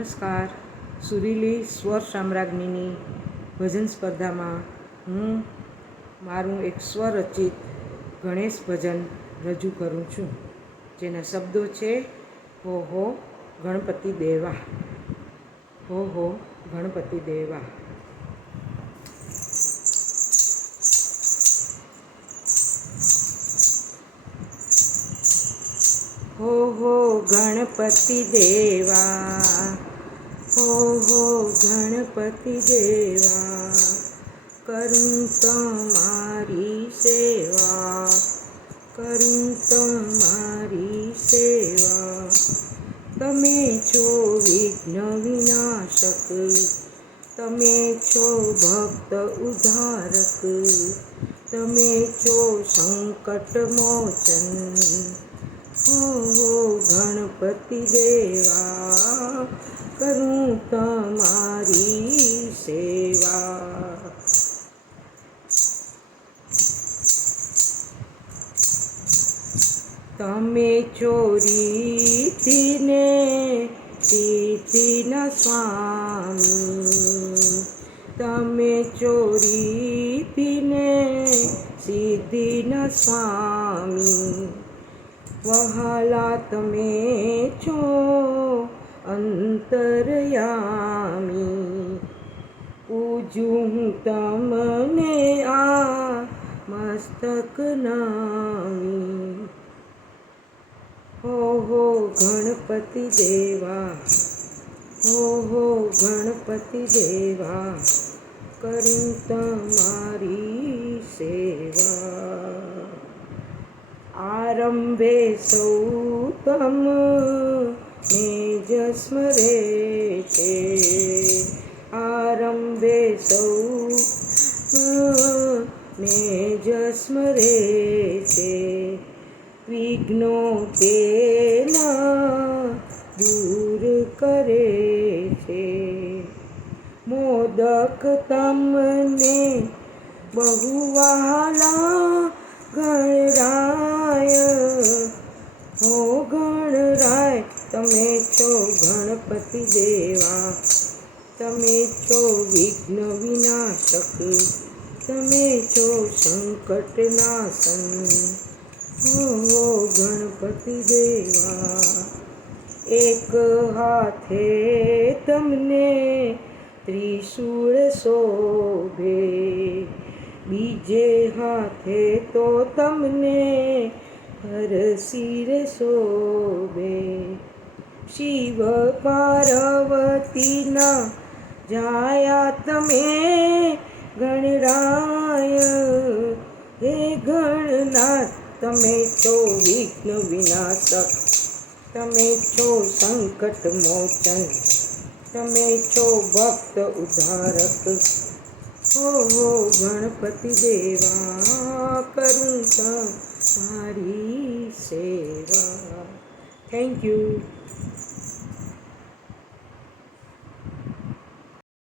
નમસ્કાર. સુરીલી સ્વર સામ્રાજ્ઞીની ભજન સ્પર્ધામાં હું મારું એક સ્વરચિત ગણેશ ભજન રજૂ કરું છું, જેના શબ્દો છે હો હો ગણપતિ દેવા, હો હો ગણપતિ દેવા. હો હો ગણપતિ દેવા, હો હો ગણપતિ દેવા, કરું તમારી સેવા, કરું તમારી સેવા. તમે છો વિઘ્ન વિનાશક, તમે છો ભક્ત ઉદ્ધારક, તમે છો સંકટ મોચન. હો હો ગણપતિ દેવા, કરું તમારી સેવા. તમે છો રીતિને સિદ્ધિના સ્વામી, તમે છો રીતિને સિદ્ધિના સ્વામી. વહાલા તમે છો અંતરયામી, પૂજું હું તમને આ મસ્તક નામી. હો હો ગણપતિ દેવા, હો હો ગણપતિ દેવા, કરું તમારી સેવા. આરંભે સૌ તમને જ સ્મરે છે, આરંભે સૌ ને જ સ્મરે છે. વિઘ્નો તેના દૂર કરે છે, મોદક તમને બહુ વહાલા ગણરાય. હો ગણરાય, તમે છો ગણપતિ દેવા, તમે છો વિઘ્ન વિનાશક, તમે છો સંકટ નાશન. હો હો ગણપતિ દેવા. એક હાથે તમને ત્રિશૂળ શોભે, બીજે હાથે તો તમને હરશિર શોભે. શિવ પાર્વતીના જાયા તમે ગણરાય. હે ગણનાથ, તમે છો વિઘ્ન વિનાશક, તમે છો સંકટ મોચન, તમે છો ભક્ત ઉદ્ધારક. હો હો ગણપતિ દેવા, કરું તમારી સેવા. Thank you.